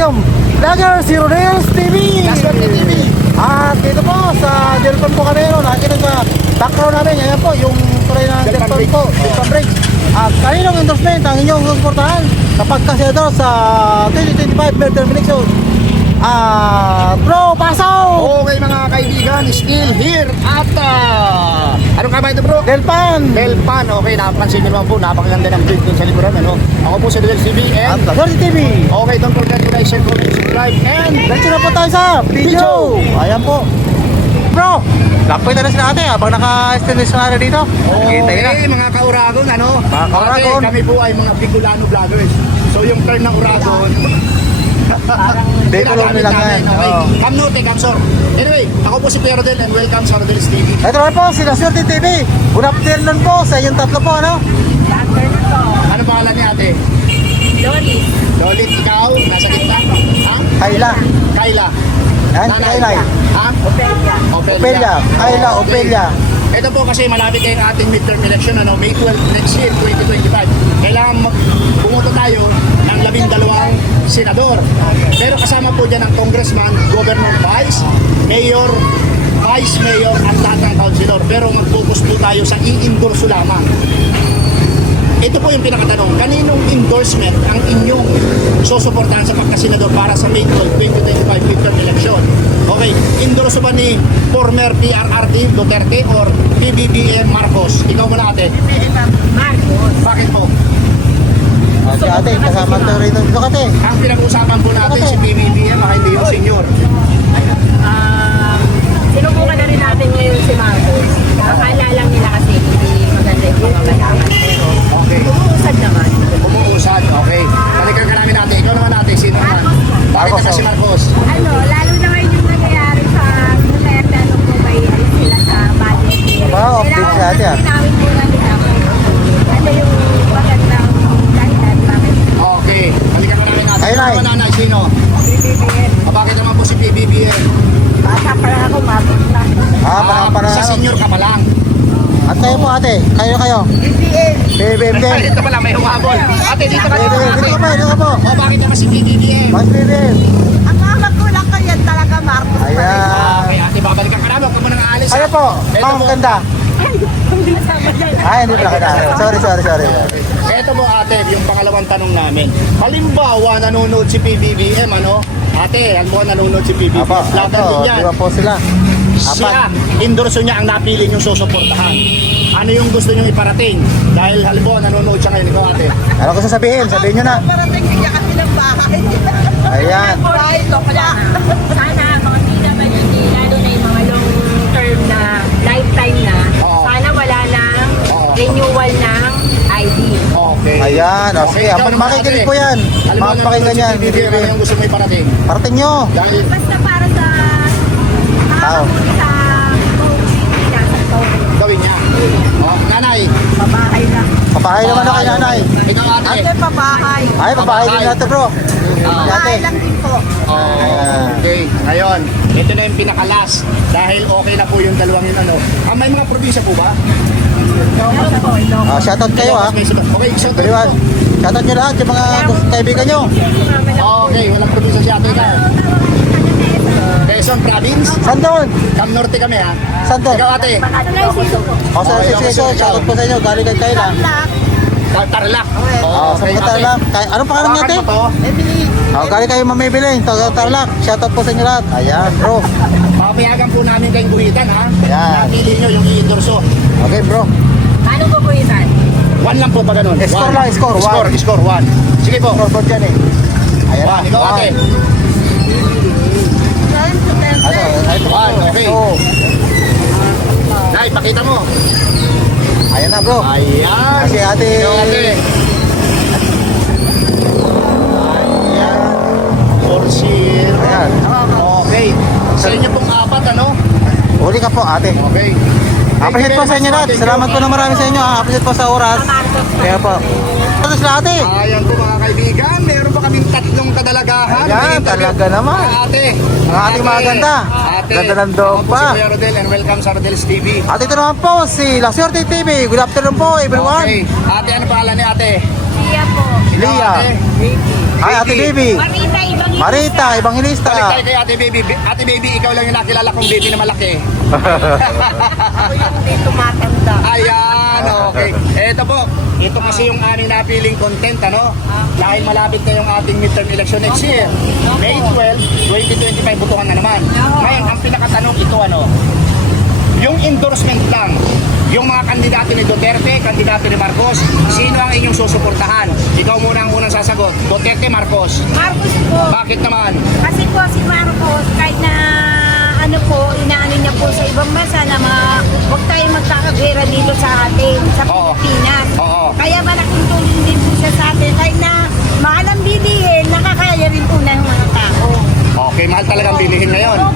Museum Vloggers Zero Reels TV At dito po sa Delphine po kami no, nakikita sa background namin Ayan po yung tulay na Delphine po Delphine Bridge At kaninong endorsement ang inyong supportahan Kapag kasi ito sa 2025 Merton Milixion Ah, uh, Bro, pasaw! Okay mga kaibigan, still here at uh, Ano ka ba ito bro? Delpan! Delpan, okay, napansin nyo naman po Napakaganda ng video sa liburan ano? Ako po si Del TV and, and Sorry TV. TV! Okay, don't forget to like, share, comment, subscribe And Let's na po tayo sa video! Okay. Ayan po! Bro! Lakpoy na sila ate habang naka-extendish na rin dito Okay, okay na. mga ka-uragon ano? Mga ka-uragon! Kami po ay mga Piculano vloggers So yung turn ng uragon Dito lang nila, nila kan. Okay? Oh. Come no, take up, sir. Anyway, ako po si Pero Del and welcome sa Rodel's TV. Ito po, si Nasir TV. Good afternoon po sa inyong tatlo po, no? ano? Good afternoon po. Ano pangalan niya, ate? Loli. Loli, ikaw? Loli. Loli, ikaw nasa gitna? Ha? Lola. Kaila. Kaila. Yan, Kaila. Ha? Opelia. Opelia. Kaila, Opelia. Oh, Ayla, okay. Opelia. Okay. Ito po kasi malapit na eh, yung ating midterm election, ano, May 12, next year, 2025. Kailangan mag- bumoto tayo dalawang senador. Pero kasama po dyan ang congressman, governor vice, mayor, vice mayor, at lahat ng councilor. Pero mag-focus po tayo sa i endorso lamang. Ito po yung pinakatanong. Kaninong endorsement ang inyong susuportahan sa pagkasinador para sa May 2025 midterm election? Okay. Endorso ba ni former PRRT Duterte or PBBM Marcos? Ikaw muna ate. PBBM Marcos. Bakit po? At so, ]ate, ba ba ka si ate, si kasama ito rin ng Look ate. Ang pinag-uusapan po natin atin, si Mimi Mia, baka hindi Oy. yung senior. Uh, sinubukan na rin natin ngayon si, uh, si Marcos. So, Akala lang nila kasi hindi maganda yung, yung mga kalaman. kayo hey, po ate. Kayo kayo. BBM. BBM. Ay, dito pala may humabol. Ate dito kayo. Dito po. Dito po. O bakit naman si BBM? Mas BBM. Ang mga magulang ko yan talaga Marcos. Ayan. Okay ate babalikan ka na. Huwag ka muna ng alis. po. Ito ang ganda. Ay, dito pala kita. Sorry, sorry, sorry. Ito po ate, yung pangalawang tanong namin. Halimbawa, nanonood si PBBM, ano? Ate, alam mo, nanonood si PBBM. Apo, ato, di ba po sila? Apa? Siya, endorso niya ang napili niyong susuportahan ano yung gusto nyo iparating? Dahil halimbawa nanonood siya ngayon ikaw ate. Ano ko sasabihin? Sabihin niyo na. Parating Ayan. Ay, ito pala. Sana mga tina ba yung tina doon ay mga long term na lifetime na. Oh. Sana wala na oh. renewal ng ID. Okay. Ayan, o sige, okay. okay. Aba, makikinig ko yan. Makapakinig pakinggan yan. Ano yung gusto mo iparating? Parating nyo. Basta para sa... Ah, Dahil... oh. Ah, niya. Oh, nanay. Papahay na. Papahay, papahay kay naman ako nanay. Ate, ate papahay. Ay, papahay din ate bro. Uh, ito papahay ate. lang din po. Uh, okay. okay, ngayon, ito na yung pinakalas. Dahil okay na po yung dalawang yun ano. Ah, may mga probinsya po ba? No, no, ah, no. no. uh, shout out kayo no, ha. Ah. Okay, shout out kayo. Ah. Okay, shout out nyo okay, lahat kayo mga may may yung mga kaibigan nyo. Okay, may okay. May walang probinsya yeah. si ate na. Quezon uh, Province. Saan doon? Cam Norte kami ha. Uh, Saan doon? Ikaw ate. O sa SSO, shoutout po sa inyo. Galing kay Kayla. Tarlac. Tar -tarla. Okay. Oh, okay. Sa okay. Ano okay. pa kanan natin? Emily. Oh, galing kayo mamibiling. Tarlac. out po sa inyo lahat. Ayan, bro. Papayagan po namin kayong guhitan ha. Ayan. Napili nyo yung i-endorso. Okay, bro. Ano po guhitan? One lang po pa ganun. Score lang, score. Score, score, one. Sige po. Score, score dyan eh. Ayan, one. Ikaw ate ito ka, okay. okay. uh, uh, ito pakita mo. Ayan na, bro. Ayan. Kasi ate. Ayan, okay, ate. Ayan. Four zero. Ayan. Okay. okay. Sa inyo pong apat, ano? Uli ka po, ate. Okay. Appreciate okay. okay, po sa inyo lahat. Salamat ah. po na ah. marami ah. sa inyo. Appreciate ah. po sa oras. Ah. Ah. Kaya po. Tapos lahat eh. Ayan po mga kaibigan. Meron po kaming tatlong kadalagahan. Ayan, talaga naman. Na ate. Ang ah. ating mga ganda. Ah. Ganda ng doon pa. Ako po pa. Rodel, and welcome sa Rodel's TV. At ito naman po si La Suerte TV. Good afternoon po everyone. Okay. Ate, ano pala ni ate? Lia po. Lia. Lia. Ay, Ate baby. baby. Marita, Ibangilista. Marita, Ibangilista. Balik so, tayo kay ate baby. ate baby. Ate Baby, ikaw lang yung nakilala kong I baby na malaki. Ako yung dito matanda. Ayan, ano, okay. Eto po, ito kasi yung aning napiling content, ano? Dahil okay. malapit na yung ating midterm election next year. May 12, 2025, butuhan na naman. dito ano, yung endorsement lang, yung mga kandidato ni Duterte, kandidato ni Marcos, ah. sino ang inyong susuportahan? Ikaw muna ang unang sasagot, Duterte, Marcos. Marcos po. Bakit naman? Kasi po si Marcos, kahit na ano po, inaano niya po sa ibang bansa na mga, huwag tayong magkakagera dito sa atin, sa Pilipinas. Oh. oh, oh. Kaya ba malaking tulong din po siya sa atin, kahit na maalang bilihin, nakakaya rin po na ng mga tao. Okay, mahal talagang oh. bilihin ngayon oh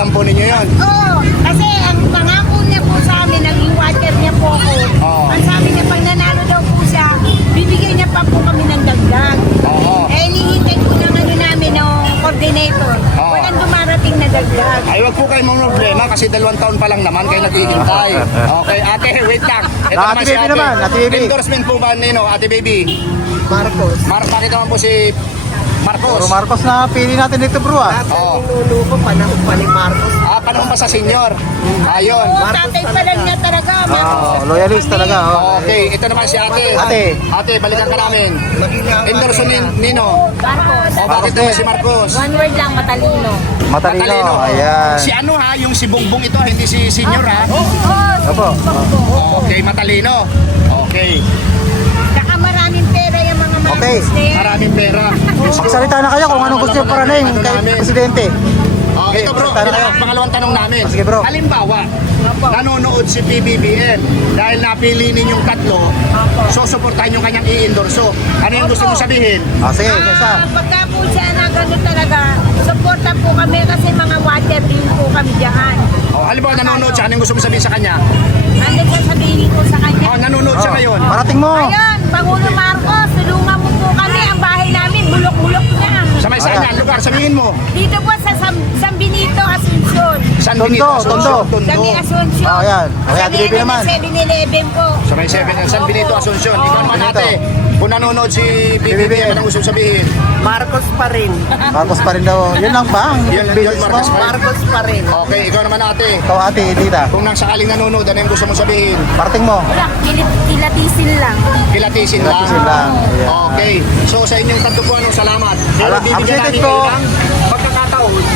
tampo ninyo yun? Oo, oh, kasi ang pangako niya po sa amin, ang water niya po ako, oh. ang sabi niya, pag nanalo daw po siya, bibigyan niya pa po kami ng dagdag. Oo. Oh. Eh, nihintay po naman ano namin, o no, coordinator. Oo. Oh. Walang dumarating na dagdag. Ay, wag po kayo mong problema kasi dalawang taon pa lang naman Oo. kayo naghihintay. okay, ate, wait lang. Ito na naman si ate naman si baby ate. naman, ate baby. Endorsement po ba nino, ate baby? Marcos. Marcos, pakita naman po si Marcos. Puro so, Marcos na pili natin dito, bro. Ah. Oh. Lulu ko panahon pa ni Marcos. Ah, panahon pa sa senior. Ayun. Oh, Marcos tatay pa niya talaga. Oh, loyalist talaga. Oh. Okay, ito naman si ate. Ate. Ate, balikan, ate. Ate, balikan ka namin. Enderson ni Nino. Marcos. Oh, bakit naman si Marcos? One word lang, matalino. Matalino. matalino. Ayan. Si ano ha, yung si Bongbong ito, hindi si senior ha. Oh, oh, si Bongbong. Oh. Okay, matalino. Okay. Okay. Maraming pera. Magsalita na kayo kung anong gusto nyo para na yung kay presidente. Okay, ito bro, pangalawang tanong namin. Sige bro. Halimbawa, nanonood si PBBM dahil napili ninyong tatlo, susuportahan yung kanyang i-endorso. Ano yung gusto mo sabihin? Ah, sige, uh, pagka po siya na ganun talaga, supportan po kami kasi mga water bill po kami dyan. Oh, halimbawa, nanonood siya, ano yung gusto mo sabihin sa kanya? Ano yung sabihin ko sa kanya? Oh, nanonood siya ngayon. Parating mo. Ayun, Pangulo Marcos, tulungan bulok-bulok na. Nah, nah. Sa may saan yan? Lugar, sabihin mo. Dito po sa, sa Benito Asuncion. San Benito Tondo. Kami Asuncion. Oh, ayan. Ayan, okay, Kami ano naman. 7-Eleven po. So, 7-Eleven. San oh, Benito Asuncion. Oh, Ikaw naman ate. Kung nanonood si BBB, anong usong sabihin? Marcos pa rin. Marcos pa rin daw. Yun lang ba? Yun, yun, yun Marcos, pa Marcos. Marcos pa rin. Okay, ikaw naman ate. Ikaw ate, tita. Kung nang sakaling nanonood, anong gusto mo sabihin? Parting mo. Kilatisin pil lang. Kilatisin lang. Kilatisin lang. Okay. So sa inyong tatupuan, salamat. Ala, BBB lang. Ang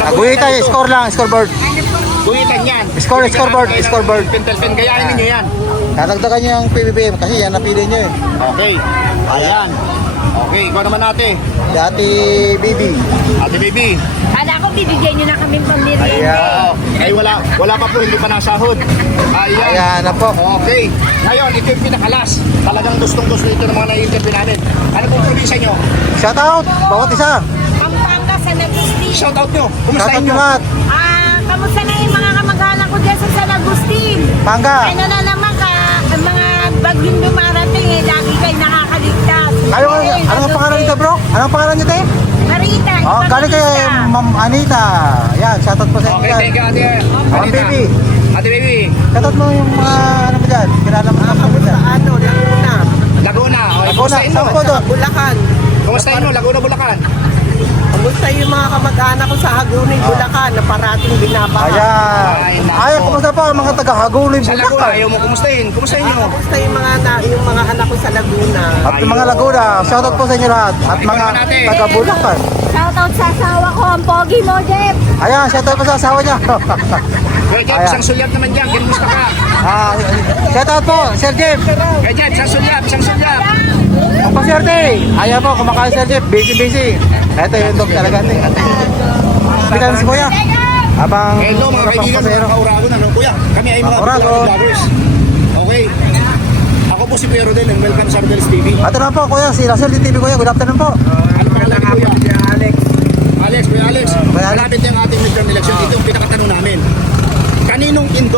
Aguita, ah, eh, score lang, scoreboard. Aguita niyan. Score, score na, scoreboard, lang, scoreboard. scoreboard. Pintelpin, kaya hindi niya yan. Tatagdagan niya yung PBBM kasi yan napili niya eh. Okay. Ayan. Okay, ikaw naman ate. Si ate BB. Ate BB. Hala ko, bibigyan niyo na kami pamilya. Ayan. Ay, wala, wala pa po, hindi pa nasahod. hood. Ayan. Ayan na po. Okay. okay. Ngayon, ito yung pinakalas. Talagang gustong gusto ito ng mga naiintipin namin. Ano pong pulisan nyo? Shout out, bawat isa shout out nyo. Kumusta shout out Ah, yung... uh, kamusta na yung eh, mga kamag-anak ko dyan sa San Agustin. Pangga. Ano na naman ka, ang mga bagyong dumarating eh, lagi kayo nakakaligtas. Ayaw, ayaw, ayaw, ay, anong pangalan nyo it. bro? Anong pangalan nyo tayo? Marita. Oh, galing kay, kay Ma'am Anita. Yan, shout out po okay, sa inyo. Okay, okay. thank you, Ate. Ma'am Anita. Baby. I'm I'm baby. I'm I'm baby. Ate Baby. Shout out ay, mo ay, yung mga, ano ba dyan? Kinala mo na po dyan. Ano, Laguna. Laguna. Laguna, saan po doon? Bulacan. Kumusta ah, inyo? Laguna, Bulacan. Sumagot sa mga kamag-anak ko sa Hagunoy, Bulacan oh. na parating binabaha. Ayan. Ah, Ayan, Ayan. Ayan, kumusta pa ang mga taga Hagunoy, Bulacan? Sa Laguna, ayaw mo kumustahin. Kumusta inyo? Kumusta yung mga, yung mga anak ko sa Laguna. Ayaw. At yung mga Laguna, ah, ina, shoutout po sa inyo lahat. At Ay, mga taga Bulacan. Shoutout sa asawa ko, ang pogi mo, Jeff. Ayan, shoutout po sa asawa niya. Well, Jeff, isang sulyap naman dyan. Kinumusta ka? Ah, out po, Sir Jim. Kaya Jeff, isang sulyap, isang sulyap. Opo, Sir Jim. Ayan po, kumakain, Sir, sir Jim. Busy, busy. At At ito be be At ato, yung dog talaga natin. Pagkakas si Kuya. Abang, Hello mga kaibigan, nakaura ako na ng no? Kuya. Kami ay Maburago. mga Bukalang Vloggers. Okay. Ako po si Pero din, welcome uh, sa Ardell's TV. Ito na po Kuya, si Russell TV Kuya. Good afternoon po. Ano pa lang ako Alex. Alex, Kuya Alex. Malapit yung ating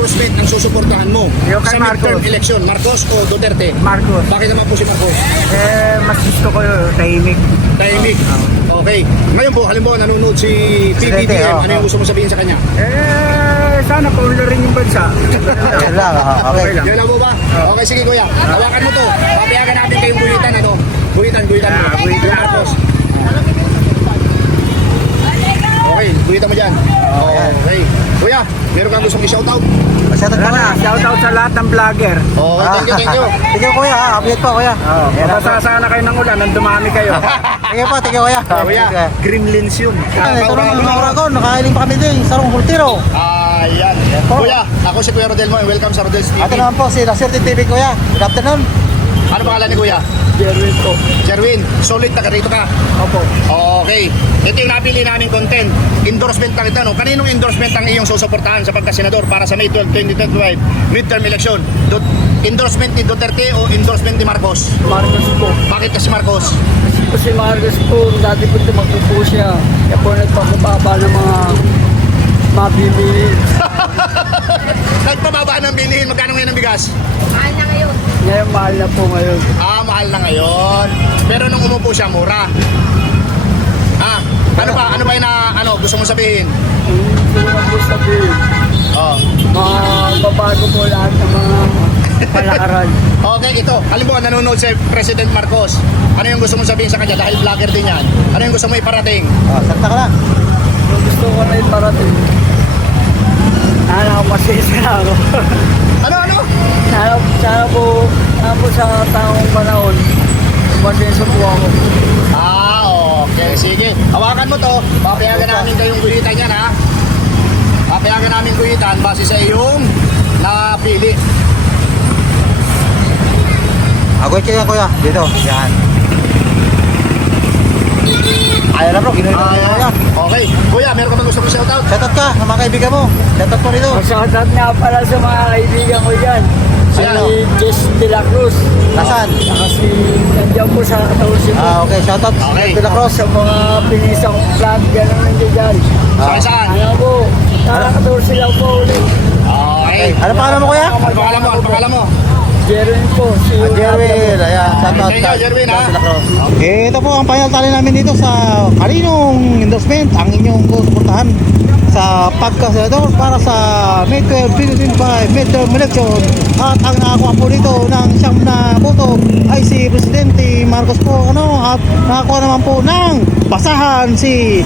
state ang susuportahan mo Yung sa Marcos. midterm election? Marcos o Duterte? Marcos. Bakit naman po si Marcos? Eh, mas gusto ko yung tahimik. Tahimik? Oh. Okay. Ngayon po, halimbawa nanonood si PBBM, oh. ano yung gusto mo sabihin sa kanya? Eh, sana pa na rin yung bansa. Yan lang, okay. Yan lang po ba? Oh. Okay, sige kuya. Hawakan oh. mo to. Papiyagan natin kayong buwitan, ano? Buwitan, buwitan. Yeah, buwitan. Yung oh. Marcos. Okay, buhitan mo dyan. Oh. Okay. Okay. okay. Kuya, meron kang gusto i-shoutout? Shoutout ka sa lahat ng vlogger. Oo, thank you, thank you. Oh, okay. thank right. you, kuya. Update ah, okay. pa, kuya. Oh, yeah, Basta sana kayo ng ulan, nandumami kayo. thank po, pa, thank you, kuya. Kuya, gremlins yun. Ito na, mga Oracon, nakahiling pa kami din. Sarong Hultiro. Ayun. Kuya, ako si Kuya Rodelmo, Moy. Welcome sa Rodel's TV. Ito naman po, si Lasserte TV, kuya. Good afternoon. Ano pangalan ni Kuya? Jerwin po. Jerwin, solid taga rito ka? Opo. Okay. Ito yung nabili namin content. Endorsement lang ito. No? Kaninong endorsement ang iyong susuportahan sa pagkasenador para sa May 12, 2025 midterm election? Do- endorsement ni Duterte o endorsement ni Marcos? Marcos po. Bakit ka si Marcos? Kasi si Marcos po, dati po ito magpupo siya. Kaya po nagpapababa ng na mga mabibili. Kahit pababa ng bilihin, magkano ngayon ang bigas? Mahal na ngayon. Ngayon, mahal na po ngayon. Ah, mahal na ngayon. Pero nung umupo siya, mura. Ah, ano pa? Ano pa yung na, ano, gusto mo sabihin? Hmm, gusto mo sabihin. Oh. Mababago uh, po lahat ng mga palakaran. okay, ito. Halimbawa, nanonood si President Marcos. Ano yung gusto mong sabihin sa kanya? Dahil vlogger din yan. Ano yung gusto mo iparating? Oh, ah, sakta ka lang. gusto ko na iparating. Sana ako pasensya na ako. ano, ano? Sarap, sana po, sana po sa taong, -taong panahon, pasensya po ako. Ah, okay. Sige. Hawakan mo to. Papayagan namin kayong guhitan yan, ha? Papayagan namin guhitan base sa iyong napili. Agoy kaya kuya, dito. Yan. Yan. Uh, Ay, alam mo, ginawin na kaya yan. Okay. Kuya, meron ka bang gusto out? Shout out ka, ang mga kaibigan mo. Shoutout pa rito. So, Shoutout nga pala sa mga kaibigan mo dyan. Si, si Jess de la Cruz. Uh, Nasaan? Saka si Andiyan po sa katawang si Ah, okay. Shoutout okay. okay. de la Cruz. Sa mga pinisang plan, gano'n lang okay. uh, okay. dyan dyan. Saan, saan? Ano po? Sa katawang sila po ulit. Okay. Ano pa pangalan mo kuya? Ano pangalan mo? Ano pangalan mo? Jerwin po. Si Jerwin. Ayan. Thank you, Jerwin. Ito po ang final tali namin dito sa kaninong endorsement. Ang inyong suportahan sa pagkasador para sa Metro Philippine 5 Metro Election. At ang nakakuha po dito ng siyam na boto ay si Presidente Marcos po. Ano? At nakakuha naman po ng basahan si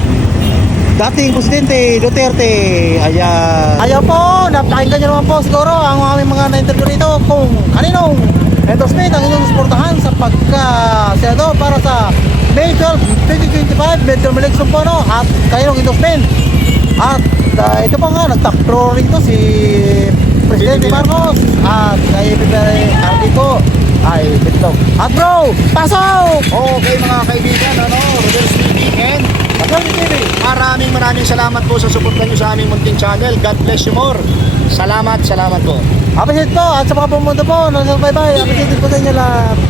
dating presidente Duterte. Ayan. Ayan po, napakain ka niya naman po siguro ang aming mga na-interview dito kung kaninong endorsement ang inyong suportahan sa pagka senado para sa May 12, 2025 midterm election po no? at kaninong endorsement. At uh, ito pa nga, nagtakro rito si Presidente Marcos at sa Ipipere Cardico ay bitlog. At bro, pasok! Okay mga kaibigan, ano, Rodel's Weekend. Attorney TV. Maraming maraming salamat po sa support nyo sa aming munting channel. God bless you more. Salamat, salamat po. Happy okay. Hit po at sa mga pumunta po. Bye-bye. Happy Hit po sa inyo lahat.